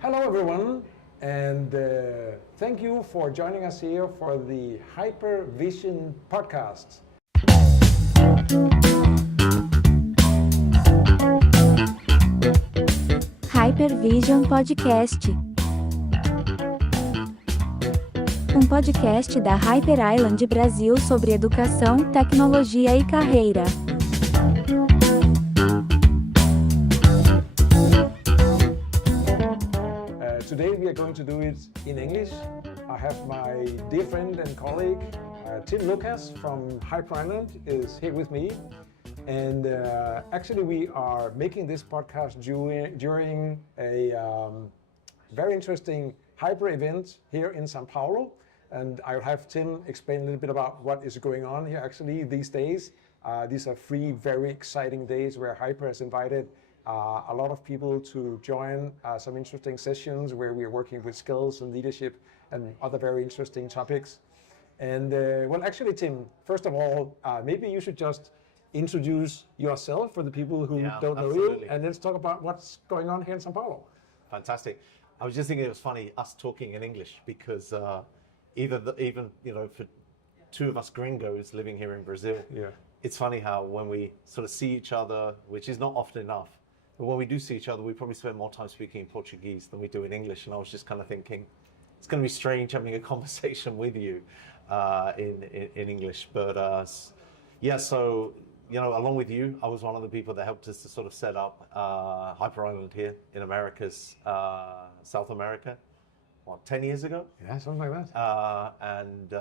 Hello everyone, and thank you for joining us here for the Hypervision podcast. Hypervision Podcast. Podcast da Hyper Island Brasil sobre educação, tecnologia e carreira. Today we are going to do it in English. I have my dear friend and colleague, Tim Lucas from Hyper Island is here with me. And actually we are making this podcast during a very interesting Hyper event here in São Paulo. And I'll have Tim explain a little bit about what is going on here actually these days. These are 3 very exciting days where Hyper has invited a lot of people to join some interesting sessions where we are working with skills and leadership and other very interesting topics. And well, actually, Tim, first of all, maybe you should just introduce yourself for the people who don't know you, and let's talk about what's going on here in São Paulo. Fantastic. I was just thinking it was funny us talking in English because even for 2 of us gringos living here in Brazil, it's funny how when we sort of see each other, which is not often enough, but when we do see each other, we probably spend more time speaking in Portuguese than we do in English. And I was just kind of thinking, it's going to be strange having a conversation with you in English. But so, along with you, I was one of the people that helped us to sort of set up Hyper Island here in America's, South America, 10 years ago? Yeah, something like that. And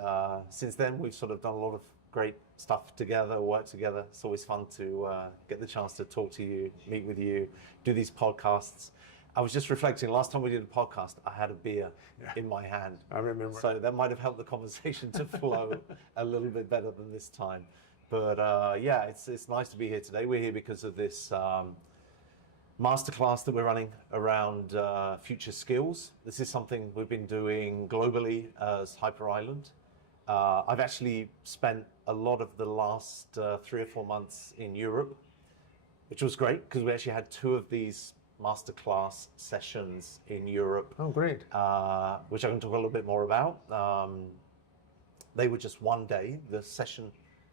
since then, we've sort of done a lot of great stuff together, work together. It's always fun to get the chance to talk to you, meet with you, do these podcasts. I was just reflecting, last time we did a podcast, I had a beer in my hand. I remember. So that might have helped the conversation to flow a little bit better than this time. But it's nice to be here today. We're here because of this masterclass that we're running around future skills. This is something we've been doing globally as Hyper Island. I've actually spent a lot of the last 3 or 4 months in Europe, which was great because we actually had 2 of these masterclass sessions in Europe. Oh, great. Which I can talk a little bit more about. They were just one day. The session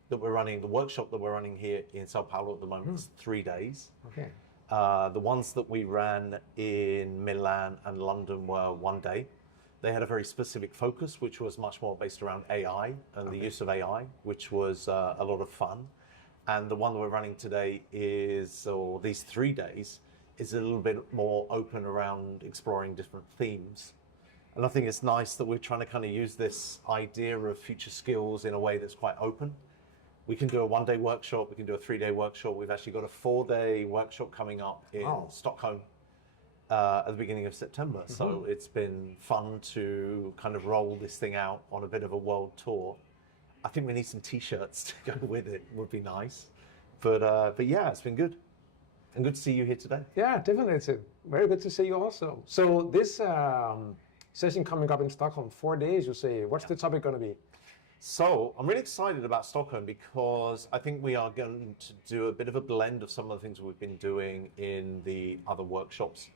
that we're running, the workshop that we're running here in Sao Paulo at the moment is 3 days. Okay. The ones that we ran in Milan and London were 1 day. They had a very specific focus, which was much more based around AI and the use of AI, which was a lot of fun. And the one that we're running today or these 3 days, is a little bit more open around exploring different themes. And I think it's nice that we're trying to kind of use this idea of future skills in a way that's quite open. We can do a 1-day workshop, we can do a 3-day workshop. We've actually got a 4-day workshop coming up in Stockholm at the beginning of September. Mm-hmm. So it's been fun to kind of roll this thing out on a bit of a world tour. I think we need some t-shirts to go with it, would be nice. But yeah, it's been good. And good to see you here today. Yeah, definitely. It's very good to see you also. So this session coming up in Stockholm, 4 days, you say, what's the topic going to be? So I'm really excited about Stockholm because I think we are going to do a bit of a blend of some of the things we've been doing in the other workshops.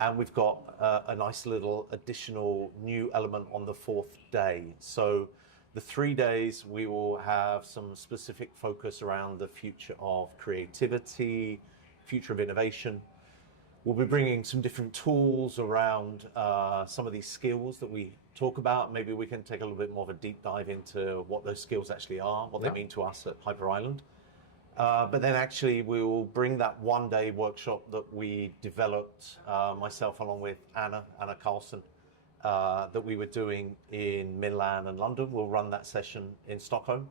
And we've got a nice little additional new element on the 4th day. So the 3 days, we will have some specific focus around the future of creativity, future of innovation. We'll be bringing some different tools around some of these skills that we talk about. Maybe we can take a little bit more of a deep dive into what those skills actually are, what they mean to us at Hyper Island. But then actually we will bring that 1-day workshop that we developed, myself along with Anna Carlson, that we were doing in Milan and London. We'll run that session in Stockholm.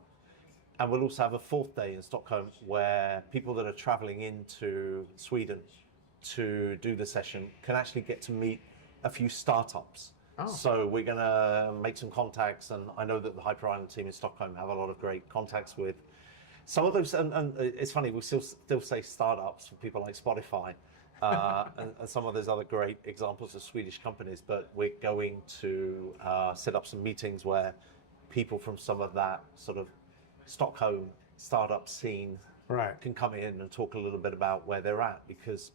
And we'll also have a 4th day in Stockholm where people that are traveling into Sweden to do the session can actually get to meet a few startups. So we're going to make some contacts, and I know that the Hyper Island team in Stockholm have a lot of great contacts with some of those, and it's funny, we still say startups for people like Spotify and some of those other great examples of Swedish companies, but we're going to set up some meetings where people from some of that sort of Stockholm startup scene can come in and talk a little bit about where they're at, because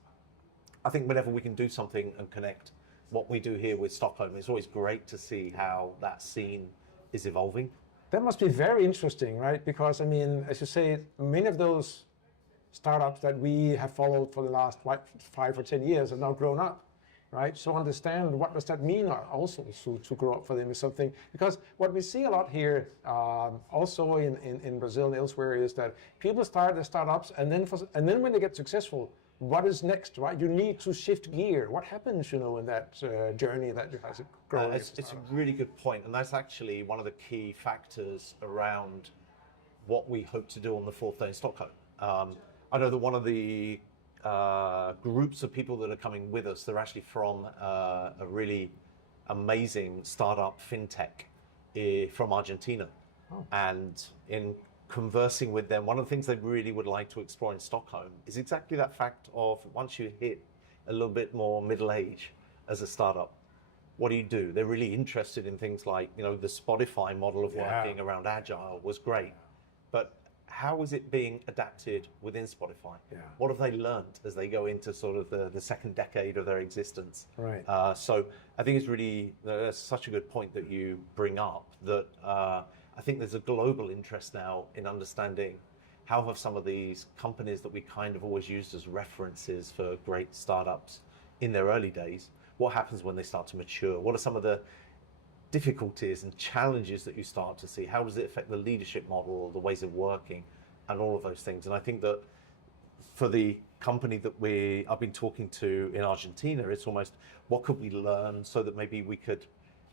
I think whenever we can do something and connect what we do here with Stockholm. It's always great to see how that scene is evolving. That must be very interesting, right? Because, I mean, as you say, many of those startups that we have followed for the last 5 or 10 years have now grown up, right? So understand what does that mean also to grow up for them is something, because what we see a lot here, also in Brazil and elsewhere, is that people start their startups and then when they get successful, what is next, right? You need to shift gear. What happens, in that journey that you have to grow? It's a really good point, and that's actually one of the key factors around what we hope to do on the 4th day in Stockholm. I know that one of the groups of people that are coming with us, they're actually from a really amazing startup fintech from Argentina. Oh. And in conversing with them, one of the things they really would like to explore in Stockholm is exactly that fact of once you hit a little bit more middle age as a startup, what do? They're really interested in things like, the Spotify model of working around Agile was great, but how is it being adapted within Spotify? Yeah. What have they learned as they go into sort of the second decade of their existence? Right. So I think it's really, that's such a good point that you bring up, that I think there's a global interest now in understanding how have some of these companies that we kind of always used as references for great startups in their early days, what happens when they start to mature? What are some of the difficulties and challenges that you start to see? How does it affect the leadership model, the ways of working, and all of those things? And I think that for the company that I've been talking to in Argentina, it's almost what could we learn so that maybe we could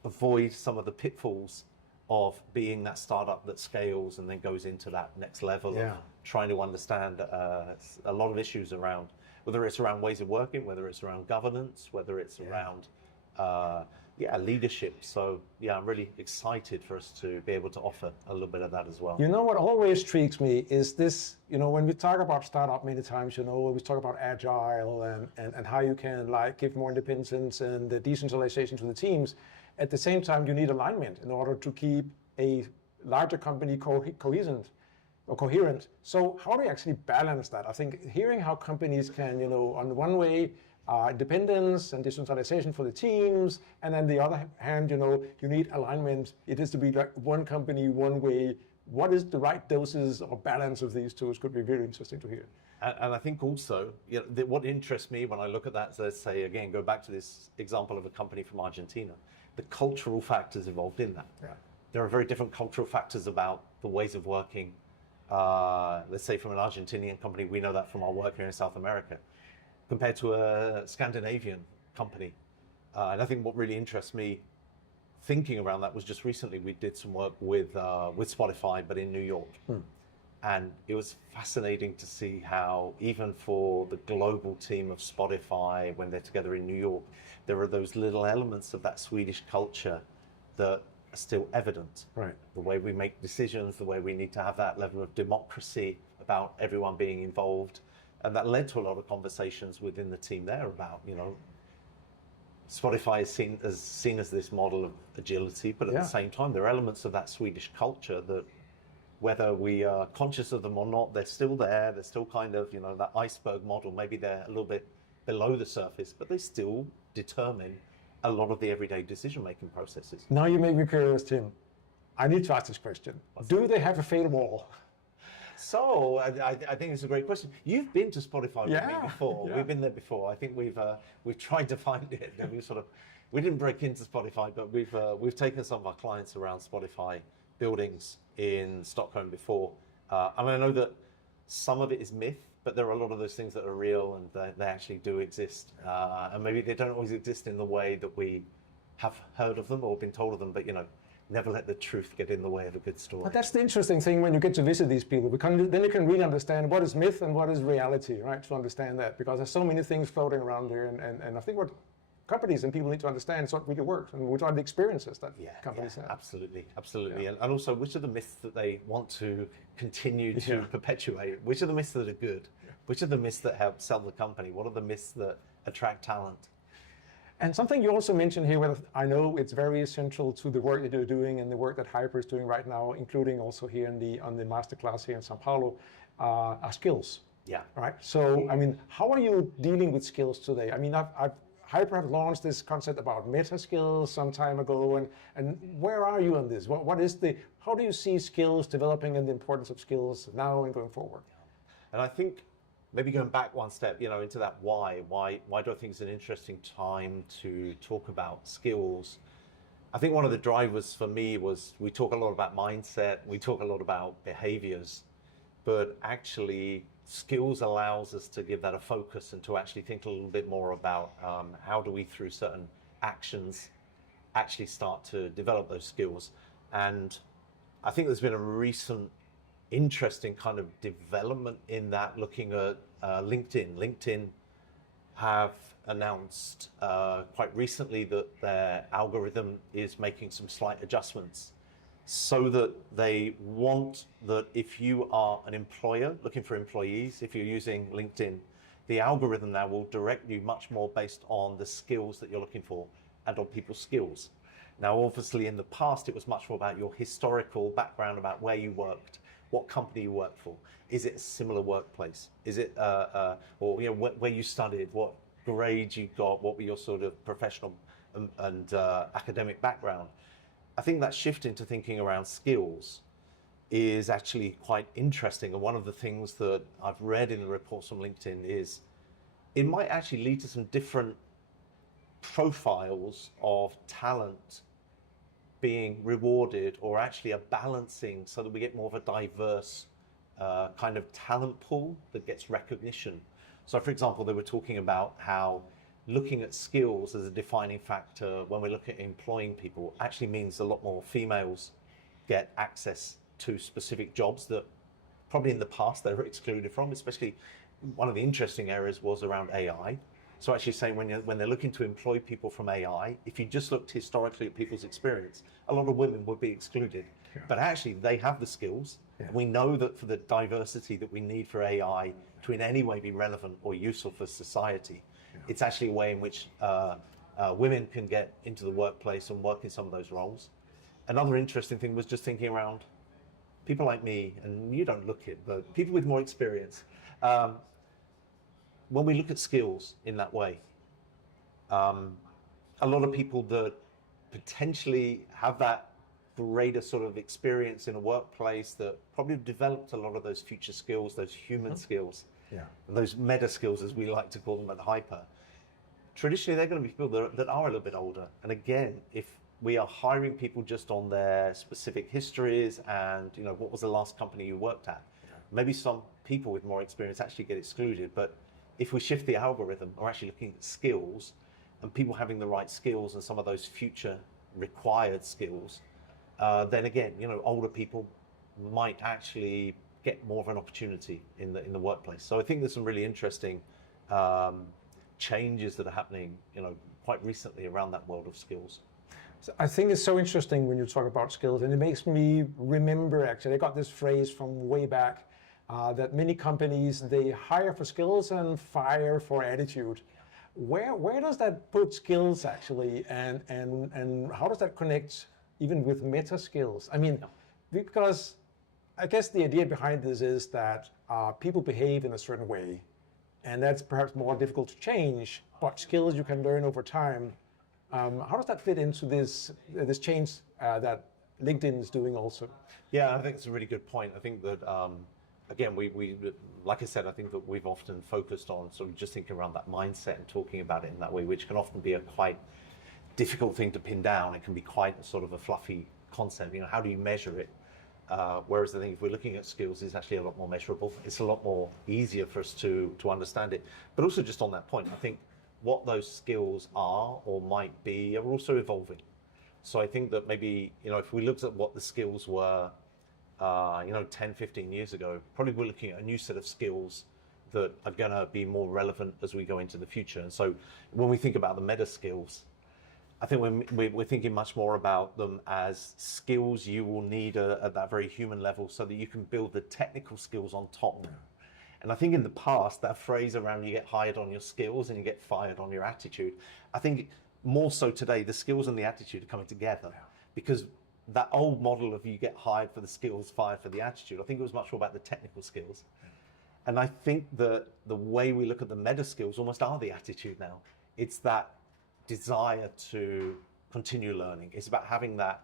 avoid some of the pitfalls of being that startup that scales and then goes into that next level of trying to understand a lot of issues around, whether it's around ways of working, whether it's around governance, whether it's around leadership. So I'm really excited for us to be able to offer a little bit of that as well. What always intrigues me is this, when we talk about startup many times, we talk about agile and how you can give more independence and the decentralization to the teams. At the same time, you need alignment in order to keep a larger company coherent. So how do you actually balance that? I think hearing how companies can, on the one way, independence and decentralization for the teams, and then the other hand, you need alignment. It is to be like one company, one way. What is the right doses or balance of these two? Could be very interesting to hear. And I think also, what interests me when I look at that is, let's say, again, go back to this example of a company from Argentina, the cultural factors involved in that. Yeah. There are very different cultural factors about the ways of working. Let's say from an Argentinian company, we know that from our work here in South America, compared to a Scandinavian company. And I think what really interests me thinking around that was just recently we did some work with Spotify, but in New York. And it was fascinating to see how even for the global team of Spotify, when they're together in New York, there are those little elements of that Swedish culture that are still evident. Right. The way we make decisions, the way we need to have that level of democracy about everyone being involved. And that led to a lot of conversations within the team there about, Spotify is seen as this model of agility, but at the same time, there are elements of that Swedish culture that, whether we are conscious of them or not, they're still there. They're still kind of, that iceberg model. Maybe they're a little bit below the surface, but they still determine a lot of the everyday decision-making processes. Now you make me curious, Tim. I need to ask this question. Do they have a fatal wall? So I think it's a great question. You've been to Spotify with me before. Yeah. We've been there before. I think we've tried to find it. And we didn't break into Spotify, but we've taken some of our clients around Spotify buildings in Stockholm before. And I know that some of it is myth, but there are a lot of those things that are real and they actually do exist. And maybe they don't always exist in the way that we have heard of them or been told of them, but never let the truth get in the way of a good story. But that's the interesting thing when you get to visit these people, because then you can really understand what is myth and what is reality, right? To understand that, because there's so many things floating around there, and I think what companies and people need to understand is what really works and which are the experiences that companies have. Absolutely. Yeah. And also, which are the myths that they want to continue to perpetuate? Which are the myths that are good? Which are the myths that help sell the company? What are the myths that attract talent? And something you also mentioned here, where I know it's very essential to the work that you're doing and the work that Hyper is doing right now, including also here on the masterclass here in Sao Paulo, are skills. Yeah. Right. So, I mean, how are you dealing with skills today? I mean, Hyper have launched this concept about meta skills some time ago, and where are you on this? How do you see skills developing and the importance of skills now and going forward? And I think maybe going back one step, into that why do I think it's an interesting time to talk about skills? I think one of the drivers for me was we talk a lot about mindset, we talk a lot about behaviors, but actually skills allows us to give that a focus and to actually think a little bit more about how do we, through certain actions, actually start to develop those skills. And I think there's been a recent interesting kind of development in that, looking at LinkedIn. LinkedIn have announced quite recently that their algorithm is making some slight adjustments so that they want that if you are an employer looking for employees, if you're using LinkedIn, the algorithm now will direct you much more based on the skills that you're looking for and on people's skills. Now, obviously, in the past, it was much more about your historical background, about where you worked, what company you worked for. Is it a similar workplace? Is it, where you studied, what grades you got, what were your sort of professional and academic background? I think that shift into thinking around skills is actually quite interesting. And one of the things that I've read in the reports from LinkedIn is it might actually lead to some different profiles of talent being rewarded, or actually a balancing so that we get more of a diverse kind of talent pool that gets recognition. So for example, they were talking about how looking at skills as a defining factor when we look at employing people actually means a lot more females get access to specific jobs that probably in the past they were excluded from. Especially one of the interesting areas was around AI. So actually saying when they're looking to employ people from AI, if you just looked historically at people's experience, a lot of women would be excluded. Yeah. But actually they have the skills. Yeah. We know that for the diversity that we need for AI to in any way be relevant or useful for society, yeah, it's actually a way in which women can get into the workplace and work in some of those roles. Another interesting thing was just thinking around people like me, and you don't look it, but people with more experience. When we look at skills in that way, a lot of people that potentially have that greater sort of experience in a workplace that probably have developed a lot of those future skills, those human skills, yeah, and those meta skills, as we like to call them at Hyper. Traditionally, they're going to be people that are a little bit older. And again, if we are hiring people just on their specific histories and, what was the last company you worked at, maybe some people with more experience actually get excluded. But if we shift the algorithm, or actually looking at skills and people having the right skills and some of those future required skills, then again, older people might actually get more of an opportunity in the workplace. So I think there's some really interesting changes that are happening, quite recently around that world of skills. So I think it's so interesting when you talk about skills, and it makes me remember, actually, I got this phrase from way back, that many companies, they hire for skills and fire for attitude. Where does that put skills actually, and how does that connect even with meta skills? I mean, because I guess the idea behind this is that people behave in a certain way, and that's perhaps more difficult to change, but skills you can learn over time. How does that fit into this change that LinkedIn is doing also? Yeah, I think it's a really good point. I think that, again, we like I said, I think that we've often focused on sort of just thinking around that mindset and talking about it in that way, which can often be a quite difficult thing to pin down. It can be quite sort of a fluffy concept. How do you measure it? Whereas I think if we're looking at skills, it's actually a lot more measurable. It's a lot more easier for us to understand it. But also just on that point, I think what those skills are or might be are also evolving. So I think that maybe, if we looked at what the skills were 10, 15 years ago, probably we're looking at a new set of skills that are going to be more relevant as we go into the future. And so when we think about the meta skills, I think we're thinking much more about them as skills you will need at that very human level so that you can build the technical skills on top. And I think in the past, that phrase around you get hired on your skills and you get fired on your attitude, I think more so today, the skills and the attitude are coming together, because that old model of you get hired for the skills, fired for the attitude, I think it was much more about the technical skills. And I think that the way we look at the meta skills almost are the attitude now. It's that desire to continue learning. It's about having that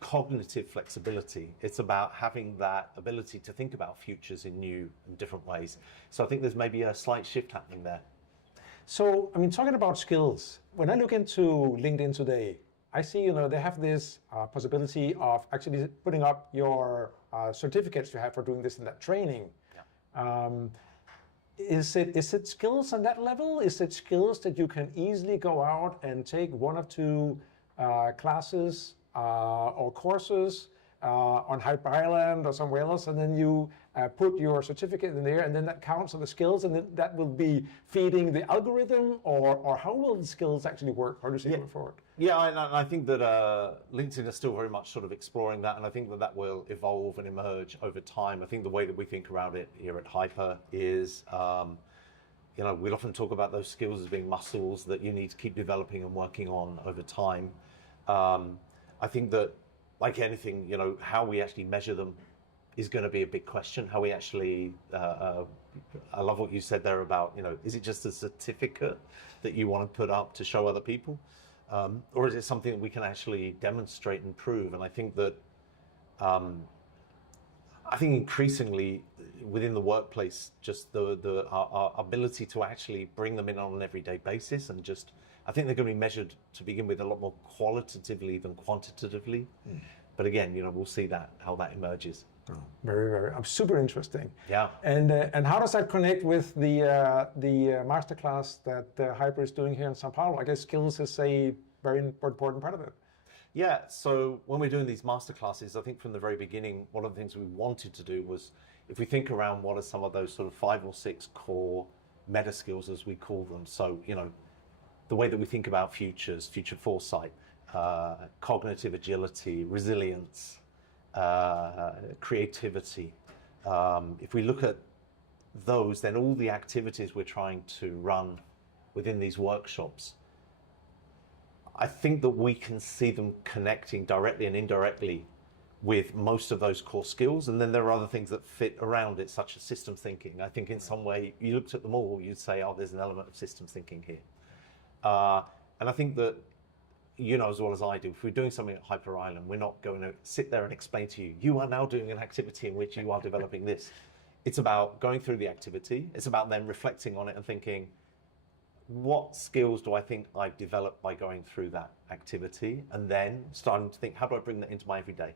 cognitive flexibility. It's about having that ability to think about futures in new and different ways. So I think there's maybe a slight shift happening there. So, I mean, talking about skills, when I look into LinkedIn today, I see, they have this possibility of actually putting up your certificates you have for doing this and that training. Yeah. Is it skills on that level? Is it skills that you can easily go out and take one or two classes or courses on Hyper Island or somewhere else, and then you put your certificate in there, and then that counts on the skills, and then that will be feeding the algorithm, or how will the skills actually work? How do you see it going forward? Yeah, I think that LinkedIn is still very much sort of exploring that, and I think that that will evolve and emerge over time. I think the way that we think about it here at Hyper is, we'll often talk about those skills as being muscles that you need to keep developing and working on over time. I think that, like anything, how we actually measure them is going to be a big question. How we actually, I love what you said there about, is it just a certificate that you want to put up to show other people? Or is it something that we can actually demonstrate and prove? And I think that, increasingly within the workplace, just our ability to actually bring them in on an everyday basis, and just, I think they're going to be measured to begin with a lot more qualitatively than quantitatively. But again, we'll see how that emerges. Oh, very, very, super interesting. Yeah. And how does that connect with the masterclass that Hyper is doing here in Sao Paulo? I guess skills is a very important part of it. Yeah, so when we're doing these masterclasses, I think from the very beginning, one of the things we wanted to do was, if we think around what are some of those sort of 5 or 6 core meta skills, as we call them. So, the way that we think about futures, future foresight, cognitive agility, resilience, creativity. If we look at those, then all the activities we're trying to run within these workshops, I think that we can see them connecting directly and indirectly with most of those core skills. And then there are other things that fit around it, such as systems thinking. I think in some way, you looked at them all, you'd say, oh, there's an element of systems thinking here. And I think that, as well as I do, if we're doing something at Hyper Island, we're not going to sit there and explain to you, you are now doing an activity in which you are developing this. It's about going through the activity. It's about then reflecting on it and thinking, what skills do I think I've developed by going through that activity? And then starting to think, how do I bring that into my everyday?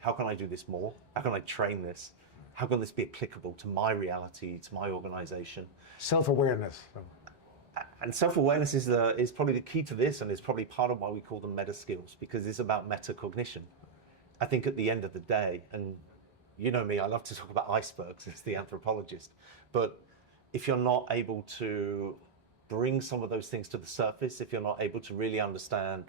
How can I do this more? How can I train this? How can this be applicable to my reality, to my organization? Self-awareness. And self-awareness is probably the key to this, and is probably part of why we call them meta skills, because it's about metacognition. I think at the end of the day, and you know me, I love to talk about icebergs as the anthropologist, but if you're not able to bring some of those things to the surface, if you're not able to really understand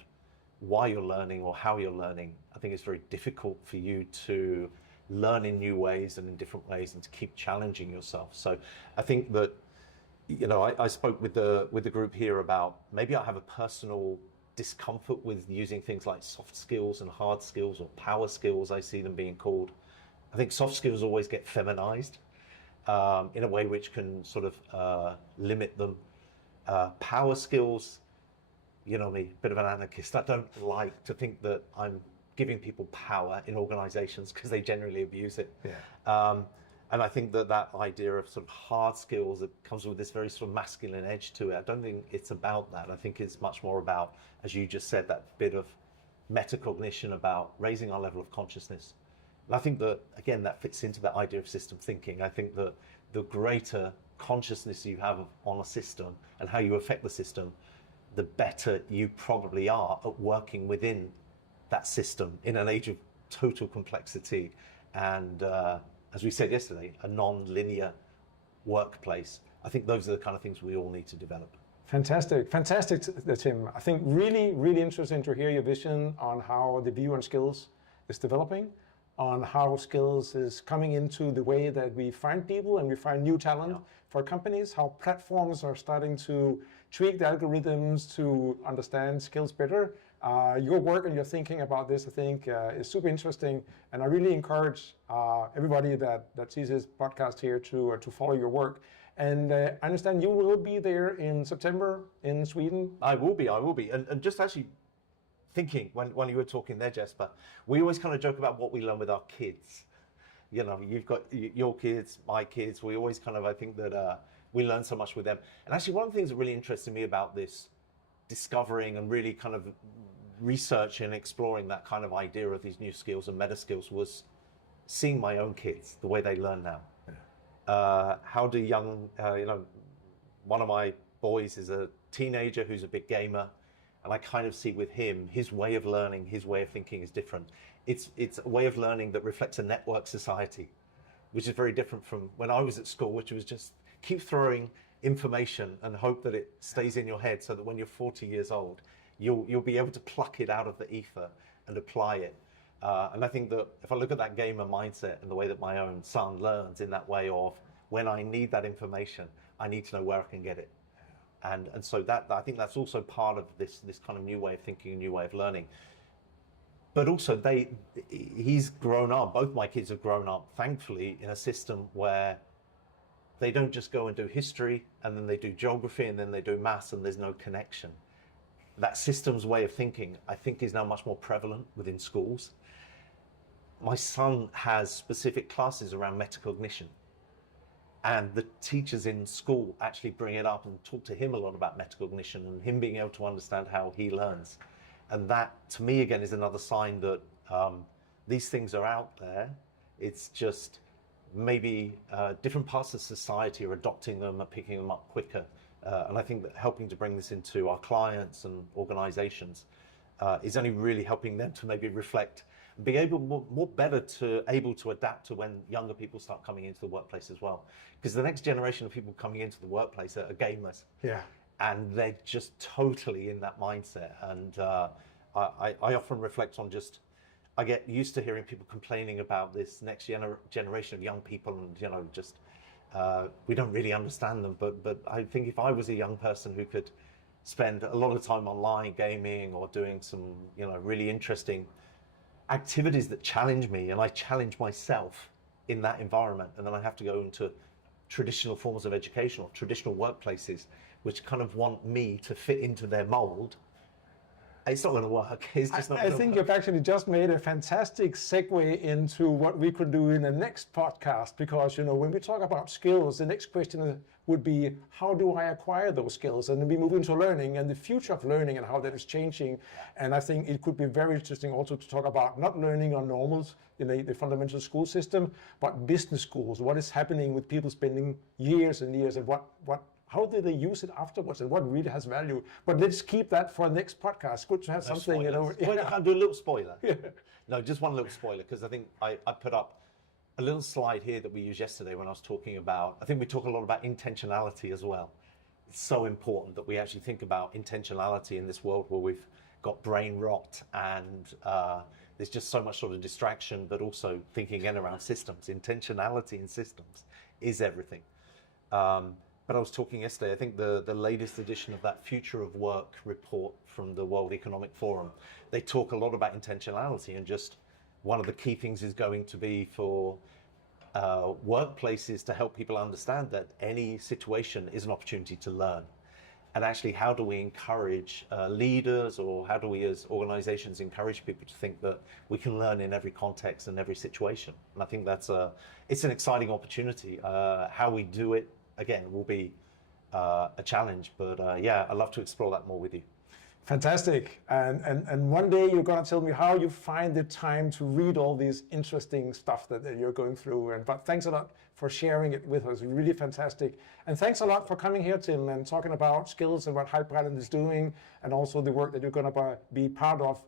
why you're learning or how you're learning, I think it's very difficult for you to learn in new ways and in different ways, and to keep challenging yourself. So I think that, I spoke with the group here about, maybe I have a personal discomfort with using things like soft skills and hard skills, or power skills, I see them being called. I think soft skills always get feminized in a way which can sort of limit them. Power skills, me, a bit of an anarchist. I don't like to think that I'm giving people power in organizations, because they generally abuse it. Yeah. And I think that idea of sort of hard skills that comes with this very sort of masculine edge to it, I don't think it's about that. I think it's much more about, as you just said, that bit of metacognition, about raising our level of consciousness. And I think that, again, that fits into that idea of system thinking. I think that the greater consciousness you have on a system and how you affect the system, the better you probably are at working within that system in an age of total complexity and, as we said yesterday, a non-linear workplace. I think those are the kind of things we all need to develop. Fantastic, Tim. I think really, really interesting to hear your vision on how the view on skills is developing, on how skills is coming into the way that we find people and we find new talent for companies, how platforms are starting to tweak the algorithms to understand skills better. Your work and your thinking about this, I think, is super interesting, and I really encourage everybody that sees this podcast here to follow your work. And I understand you will be there in September in Sweden. I will be. And just actually thinking, when you were talking there, Jesper, we always kind of joke about what we learn with our kids. You know, you've got your kids, my kids. We always kind of, I think that we learn so much with them. And actually, one of the things that really interested me about this discovering and really kind of researching and exploring that kind of idea of these new skills and meta skills was seeing my own kids, the way they learn now. How do young, one of my boys is a teenager who's a big gamer, and I kind of see with him, his way of learning, his way of thinking is different. It's a way of learning that reflects a network society, which is very different from when I was at school, which was just keep throwing information and hope that it stays in your head so that when you're 40 years old, you'll be able to pluck it out of the ether and apply it. And I think that if I look at that gamer mindset and the way that my own son learns in that way of when I need that information, I need to know where I can get it. And so that I think that's also part of this kind of new way of thinking, a new way of learning. But also he's grown up, both my kids have grown up, thankfully, in a system where they don't just go and do history and then they do geography and then they do maths and there's no connection. That system's way of thinking, I think, is now much more prevalent within schools. My son has specific classes around metacognition, and the teachers in school actually bring it up and talk to him a lot about metacognition and him being able to understand how he learns. And that, to me, again, is another sign that these things are out there. It's just maybe different parts of society are adopting them, are picking them up quicker. And I think that helping to bring this into our clients and organizations is only really helping them to maybe reflect and be able more better to able to adapt to when younger people start coming into the workplace as well. Because the next generation of people coming into the workplace are gamers. Yeah. And they're just totally in that mindset. And I often reflect on just, I get used to hearing people complaining about this next generation of young people and, just we don't really understand them. But I think if I was a young person who could spend a lot of time online gaming or doing some, really interesting activities that challenge me, and I challenge myself in that environment, and then I have to go into traditional forms of education or traditional workplaces which kind of want me to fit into their mold, it's not going to work. It's just not going to work. I think you've actually just made a fantastic segue into what we could do in the next podcast, because, when we talk about skills, the next question would be, how do I acquire those skills? And then we move into learning and the future of learning and how that is changing. And I think it could be very interesting also to talk about not learning on normals in the fundamental school system, but business schools. What is happening with people spending years and years, and how do they use it afterwards, and what really has value? But let's keep that for the next podcast. Good to have something, Well, I can do a little spoiler. Yeah. No, just one little spoiler, because I think I put up a little slide here that we used yesterday when I was talking about, I think we talk a lot about intentionality as well. It's so important that we actually think about intentionality in this world where we've got brain rot and there's just so much sort of distraction, but also thinking again around systems. Intentionality in systems is everything. But I was talking yesterday, I think the latest edition of that Future of Work report from the World Economic Forum, they talk a lot about intentionality, and just one of the key things is going to be for workplaces to help people understand that any situation is an opportunity to learn. And actually, how do we encourage leaders, or how do we as organizations encourage people to think that we can learn in every context and every situation? And I think it's an exciting opportunity. How we do it, again, will be a challenge, but I'd love to explore that more with you. Fantastic. And one day you're going to tell me how you find the time to read all these interesting stuff that you're going through. But thanks a lot for sharing it with us. Really fantastic. And thanks a lot for coming here, Tim, and talking about skills and what Aprendizado is doing, and also the work that you're going to be part of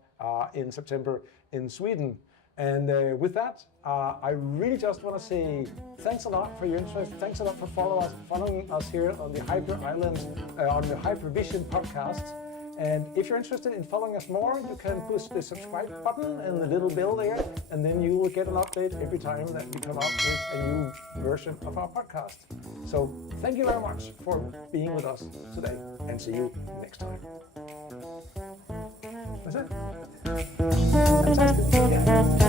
in September in Sweden. And with that, I really just want to say thanks a lot for your interest. Thanks a lot for following us here on the Hyper Island, on the Hypervision podcast. And if you're interested in following us more, you can push the subscribe button and the little bell there, and then you will get an update every time that we come out with a new version of our podcast. So thank you very much for being with us today, and see you next time. That's it. Fantastic. Yeah.